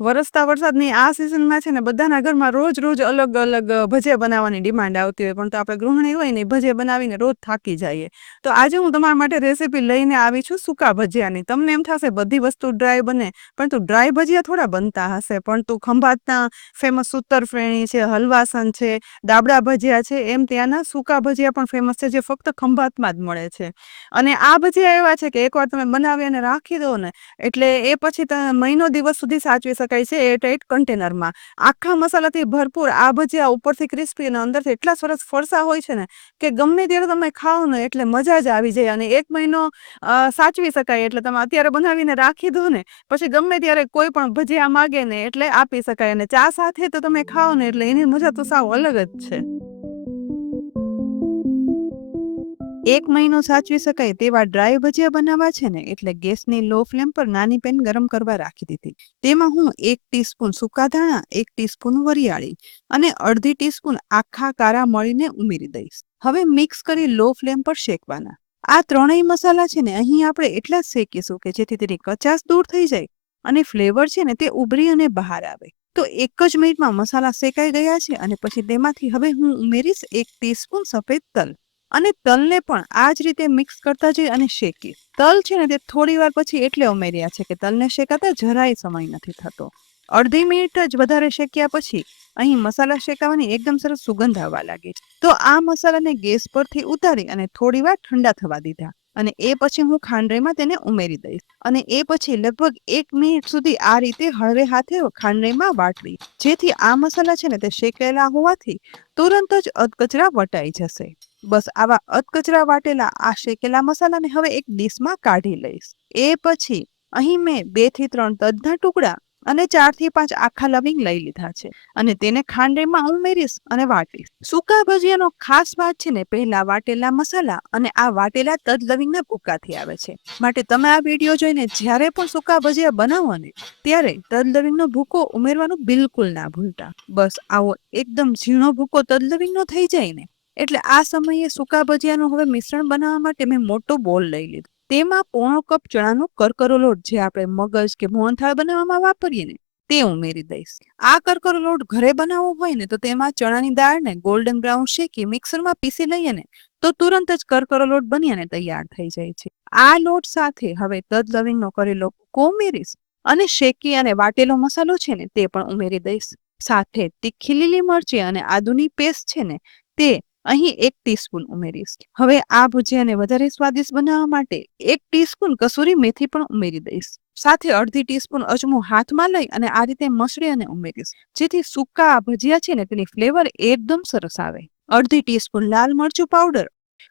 વરસતા વરસાદની આ સિઝનમાં છે ને બધાના ઘરમાં રોજ રોજ અલગ અલગ ભજીયા બનાવવાની ડિમાન્ડ આવતી હોય, પણ તો આપણે ગૃહિણી હોય ને ભજીયા બનાવીને રોજ થાકી જઈએ. તો આજે હું તમારા માટે રેસીપી લઈને આવી છું સૂકા ભજીયાની. તમને એમ થશે બધી વસ્તુ ડ્રાય બને, પણ તો ડ્રાય ભજીયા થોડા બનતા હશે, પણ તો ખંભાતના ફેમસ સૂતરફેણી છે, હલવાસન છે, દાબડા ભજીયા છે, એમ ત્યાંના સૂકા ભજીયા પણ ફેમસ છે, જે ફક્ત ખંભાતમાં જ મળે છે. અને આ ભજીયા એવા છે કે એકવાર તમે બનાવી અને રાખી દો ને એટલે એ પછી મહિનો દિવસ સુધી સાચવી શકાય છે એરટાઇટ કન્ટેનરમાં. આખા મસાલાથી ભરપૂર આ ભજીયા ઉપરથી ક્રિસ્પી અને અંદરથી એટલા સરસ ફરસા હોય છે ને કે ગમે ત્યારે તમે ખાઓ ને એટલે મજા જ આવી જાય. અને 1 મહિનો સાચવી શકાય, એટલે તમે અત્યારે બનાવીને રાખી દો ને પછી ગમે ત્યારે કોઈ પણ ભજીયા માગે ને એટલે આપી શકાય. અને ચા સાથે તો તમે ખાઓ ને એટલે એની મજા તો સાવ અલગ જ છે. 1 મહિનો સાચવી શકાય તેવા ડ્રાય ભજીયા બનાવવા છે ને એટલે ગેસની લો ફ્લેમ પર નાની પેન ગરમ કરવા રાખી દીધી. તેમાં હું 1 ટીસ્પૂન સૂકા ધાણા, 1 ટીસ્પૂન વરિયાળી અને અડધી ટીસ્પૂન આખા કારા મળીને ઉમેરી દઈશ. હવે મિક્સ કરી લો ફ્લેમ પર શેકવાના. આ ત્રણેય મસાલા છે ને અહીં આપણે એટલા જ શેકીશું કે જેથી તેની કચાશ દૂર થઈ જાય અને ફ્લેવર છે ને તે ઉભરી અને બહાર આવે. તો 1 જ મિનિટમાં મસાલા શેકાઈ ગયા છે અને પછી તેમાંથી હવે હું ઉમેરીશ 1 ટીસ્પૂન સફેદ તલ. અને તલને પણ આ જ રીતે મિક્સ કરતા જઈ અને શેકી. તલ છે ને તે થોડી વાર પછી એટલે ઉમેર્યા છે કે તલને શેકાતા જરાય સમય નથી થતો. અડધી મિનિટ જ વધારે શેક્યા પછી અહીં મસાલા શેકાવાની એકદમ સરસ સુગંધ આવવા લાગી છે. તો આ મસાલાને ગેસ પરથી ઉતારી અને થોડી વાર ઠંડા થવા દીધા. અને એ પછી હું ખાંડણીમાં તેને ઉમેરી દઈશ. અને એ પછી લગભગ 1 મિનિટ સુધી આ રીતે હળવે હાથે ખાંડણીમાં વાટવી, જેથી આ મસાલા છે ને તે શેકેલા હોવાથી તુરંત જ અધકચરા વટાઈ જશે. બસ આવા અધકચરા વાટેલા આ શેકેલા મસાલાને હવે એક ડીશમાં કાઢી લઈશ. એ પછી અહીં મેં 2 થી 3 તજના ટુકડા અને 4 થી 5 આખા લવિંગ લઈ લીધા છે અને તેને ખાંડણીમાં ઉમેરીશ અને વાટીશ. સૂકા ભજીયાનો ખાસ વાત છે ને પહેલા વાટેલા મસાલા અને આ વાટેલા તજ લવિંગના ભૂકાથી આવે છે. માટે તમે આ વિડીયો જોઈને જ્યારે પણ સૂકા ભજીયા બનાવો ને ત્યારે તજ લવિંગનો ભૂકો ઉમેરવાનું બિલકુલ ના ભૂલતા. બસ આવો એકદમ ઝીણો ભૂકો તજ લવિંગનો થઈ જાય ને એટલે આ સમયે સૂકા ભજીયાનું હવે મિશ્રણ બનાવવા માટે મેં મોટો બોલ લઈ લીધો. તેમાં પોણો કપ ચણાનો કરકરો લોટ, જે આપણે મગજ કે મોહનથાળ બનાવવામાં વાપરીએ ને તે ઉમેરી દઈશ. આ કરકરો લોટ ઘરે બનાવવો હોય ને તો તેમાં ચણાની દાળને ગોલ્ડન બ્રાઉન શેકી મિક્સરમાં પીસી લઈએ ને તો તુરંત જ કરકરો લોટ બની અને તૈયાર થઈ જાય છે. આ લોટ સાથે હવે તજ લવિંગનો કરેલો ભૂકો ઉમેરીશ અને શેકી અને વાટેલો મસાલો છે ને તે પણ ઉમેરી દઈશ. સાથે તીખી લીલી મરચી અને આદુની પેસ્ટ છે ને તે અહીં 1 ટીસ્પૂન ઉમેરીશ. હવે આ ભજીયાને વધારે સ્વાદિષ્ટ બનાવવા માટે 1 ટીસ્પૂન કસૂરી મેથી પણ ઉમેરી દઈશ. સાથે અડધી ટીસ્પૂન અજમો હાથમાં લઈ અને આ રીતે મસળી અને ઉમેરીશ, જેથી સૂકા ભજીયા છે ને તેની ફ્લેવર એકદમ સરસ આવે. અડધી ટીસ્પૂન લાલ મરચું પાવડર,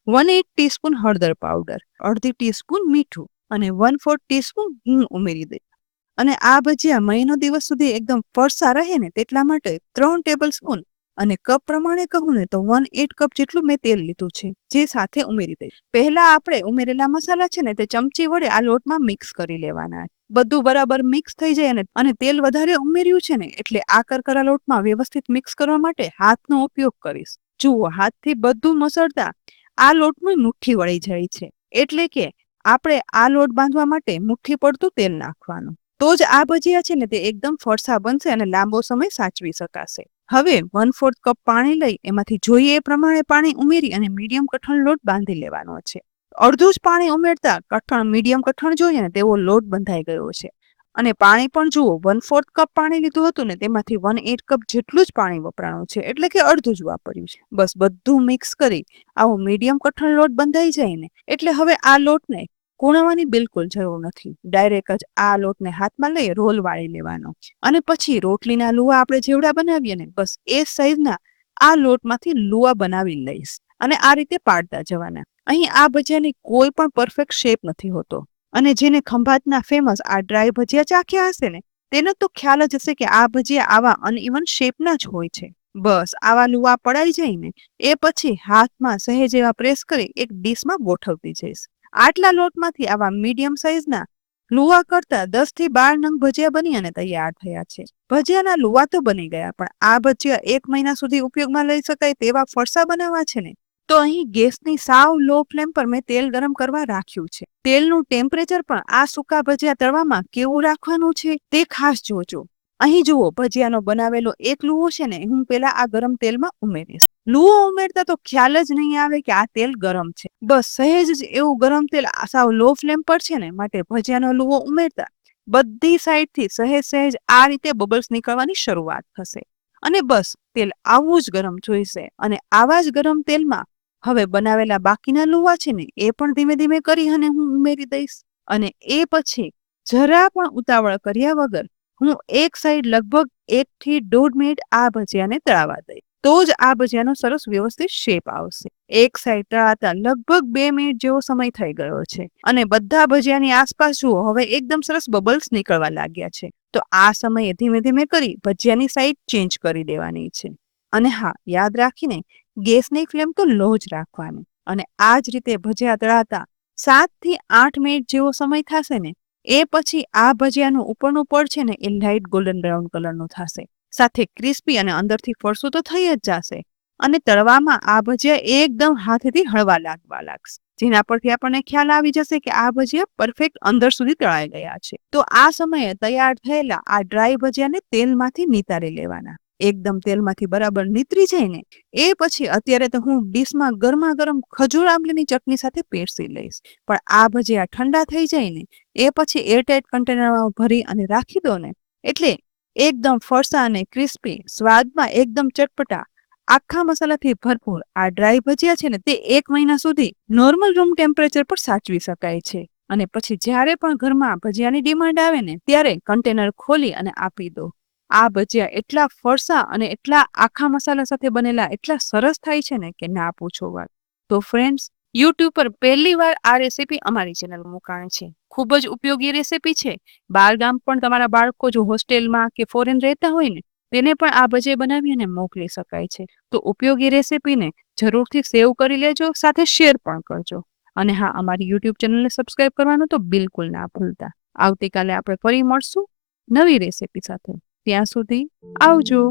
1/8 ટીસ્પૂન હળદર પાવડર, અડધી ટીસ્પૂન મીઠું અને 1/4 ટીસ્પૂન હિંગ ઉમેરી દઈશ. અને આ ભજીયા મહિનો દિવસ સુધી એકદમ ફરસા રહે ને તેટલા માટે 3 ટેબલ સ્પૂન અને કપ પ્રમાણે કહું ને તો 1/8 કપ જેટલું મેં તેલ લીધું છે, જે સાથે ઉમેરી દઈશ. પહેલા આપણે ઉમેરેલા મસાલા છે ને તે ચમચી વડે આ લોટમાં મિક્સ કરી લેવાના. બધું બરાબર મિક્સ થઈ જાય અને તેલ વધારે ઉમેર્યું છે ને એટલે આ કરકરા લોટમાં વ્યવસ્થિત મિક્સ કરવા માટે હાથનો ઉપયોગ કરીશ. જુઓ, હાથથી બધું મસળતા આ લોટની મુઠ્ઠી વળી જાય છે. એટલે કે આપણે આ લોટ બાંધવા માટે મુઠ્ઠી પડતું તેલ નાખવાનું. તો જ આ ભજીયા છે ને તે એકદમ ફરસા બનશે અને લાંબો સમય સાચવી શકાશે. હવે 1/4 કપ પાણી લઈ એમાંથી જોઈએ એ પ્રમાણે પાણી ઉમેરી અને મીડિયમ કઠણ લોટ બાંધી લેવાનો છે. અડધું જ પાણી ઉમેરતા કઠણ મીડિયમ કઠણ જોઈએ ને તેવો લોટ બંધાઈ ગયો છે. અને પાણી પણ જુઓ, 1/4 કપ પાણી લીધું હતું ને તેમાંથી 1/8 કપ જેટલું જ પાણી વપરાણું છે, એટલે કે અડધું જ વાપર્યું છે. બસ બધું મિક્સ કરી આવો મીડિયમ કઠણ લોટ બંધાઈ જાય ને એટલે હવે આ લોટને કૂણવાની બિલકુલ જરૂર નથી. ડાયરેક્ટ જ આ લોટને હાથમાં લઈ રોલ વાળી લેવાનો અને પછી રોટલીના લુવા આપણે જેવડા બનાવીએ ને બસ એ સાઈઝના આ લોટમાંથી લુવા બનાવી લઈશ અને આ રીતે પાડતા જવાના. અહીં આ ભજીયાની કોઈ પણ પરફેક્ટ શેપ નથી હોતો અને જેને ખંભાતના ફેમસ આ ડ્રાય ભજીયા ચાખ્યા હશે ને તેને તો ખ્યાલ જ હશે કે આ ભજીયા આવા અનઇવન શેપના જ હોય છે. બસ આવા લુવા પડાઈ જાય ને એ પછી હાથમાં સહેજ એવા પ્રેસ કરી એક ડીશમાં ગોઠવતી જઈશ. આટલા લોટમાંથી આવા મીડિયમ સાઈઝના લુવા કરતા 10 થી 12 નંગ ભજીયા બની અને તૈયાર થયા છે. ભજીયાના લુવા તો બની ગયા, પણ આ ભજીયા 1 મહિના સુધી ઉપયોગમાં લઈ શકાય તેવા ફરસા બનાવવા છે ને તો અહીં ગેસની સાવ લો ફ્લેમ પર મેં તેલ ગરમ કરવા રાખ્યું છે. તેલનું ટેમ્પરેચર પણ આ સૂકા ભજીયા તળવામાં કેવું રાખવાનું છે તે ખાસ જોજો. અહીં જુઓ, ભજીયાનો બનાવેલો એક લુવો છે ને હું પેલા આ ગરમ તેલમાં ઉમેરીશ. લુવો ઉમેરતા તો ખ્યાલ જ નહીં આવે કે આ તેલ ગરમ છે. બસ સહેજ જ એવું ગરમ તેલ સાવ લો ફ્લેમ પર છે ને, માટે ભજીયાનો લુવો ઉમેરતા બધી સાઈડથી સહેજ સહેજ આ રીતે બબલ્સ નીકળવાની શરૂઆત થશે. અને બસ તેલ આવું જ ગરમ જોઈશે. અને આવા જ ગરમ તેલમાં હવે બનાવેલા બાકીના લુવા છે ને એ પણ ધીમે ધીમે કરી અને હું ઉમેરી દઈશ. અને એ પછી જરા પણ ઉતાવળ કર્યા વગર હું એક સાઈડ લગભગ 1 થી 1.5 મિનિટ આ ભજીયાને તળાવા દઈશ. તો જ આ ભજીયાનો સરસ વ્યવસ્થિત શેપ આવશે. એક સાઈડ તળાતા લગભગ 2 મિનિટ જેવો સમય થઈ ગયો છે અને બધા ભજીયાની આસપાસ જુઓ હવે એકદમ સરસ બબલ્સ નીકળવા લાગ્યા છે. તો આ સમયે ધીમે ધીમે કરી ભજીયાની સાઈડ ચેન્જ કરી દેવાની છે. અને હા, યાદ રાખીને ગેસની ફ્લેમ તો લો જ રાખવાની. અને આ જ રીતે ભજીયા તળાતા 7 થી 8 મિનિટ જેવો સમય થશે ને એ પછી આ ભજીયાનું ઉપરનું પડ છે ને એ લાઇટ ગોલ્ડન બ્રાઉન કલરનું થશે, સાથે ક્રિસ્પી અને અંદરથી ફરસું તો થઈ જ જશે. અને તળવામાં આ ભજીયા એકદમ હાથેથી હળવા લાગવા લાગશે, જેના પરથી આપણને ખ્યાલ આવી જશે કે આ ભજીયા પરફેક્ટ અંદર સુધી તળાઈ ગયા છે. તો આ સમયે તૈયાર થયેલા આ ડ્રાય ભજીયાને તેલમાંથી નિતારી લેવાના. એકદમ તેલમાંથી બરાબર નીતરી જાય ને એ પછી અત્યારે તો હું ડીશમાં ગરમા ગરમ ખજૂર આંબલીની ચટણી સાથે પીરસી લઈશ. પણ આ ભજીયા ઠંડા થઈ જાય ને એ પછી એરટાઇટ કન્ટેનરમાં ભરી અને રાખી દો ને એટલે એકદમ ફરસા અને ક્રિસ્પી, સ્વાદમાં એકદમ ચટપટા, આખા મસાલાથી ભરપૂર આ ડ્રાય ભજીયા છે ને તે 1 મહિના સુધી નોર્મલ રૂમ ટેમ્પરેચર પર સાચવી શકાય છે. અને પછી જ્યારે પણ ઘરમાં ભજીયાની ડિમાન્ડ આવે ને ત્યારે કન્ટેનર ખોલી અને આપી દો. આ ભજીયા એટલા ફરસા અને એટલા આખા મસાલા સાથે બનેલા એટલા સરસ થાય છે ને કે ના પૂછો વાત. તો ફ્રેન્ડ્સ, યુટ્યુબ પર પહેલી વાર આ રેસીપી અમારી ચેનલ મુકાણી છે. ખૂબ જ ઉપયોગી રેસીપી છે. બારગામ પણ તમારા બાળકો જો હોસ્ટેલમાં કે ફોરેન રહેતા હોય ને તેને પણ આ ભજીયા બનાવી અને મોકલી શકાય છે. તો ઉપયોગી રેસીપીને જરૂરથી સેવ કરી લેજો, સાથે શેર પણ કરજો. અને હા, અમારી યુટ્યુબ ચેનલને સબસ્ક્રાઇબ કરવાનું તો બિલકુલ ના ભૂલતા. આવતીકાલે આપણે ફરી મળશું નવી રેસીપી સાથે. ત્યાં સુધી આવજો.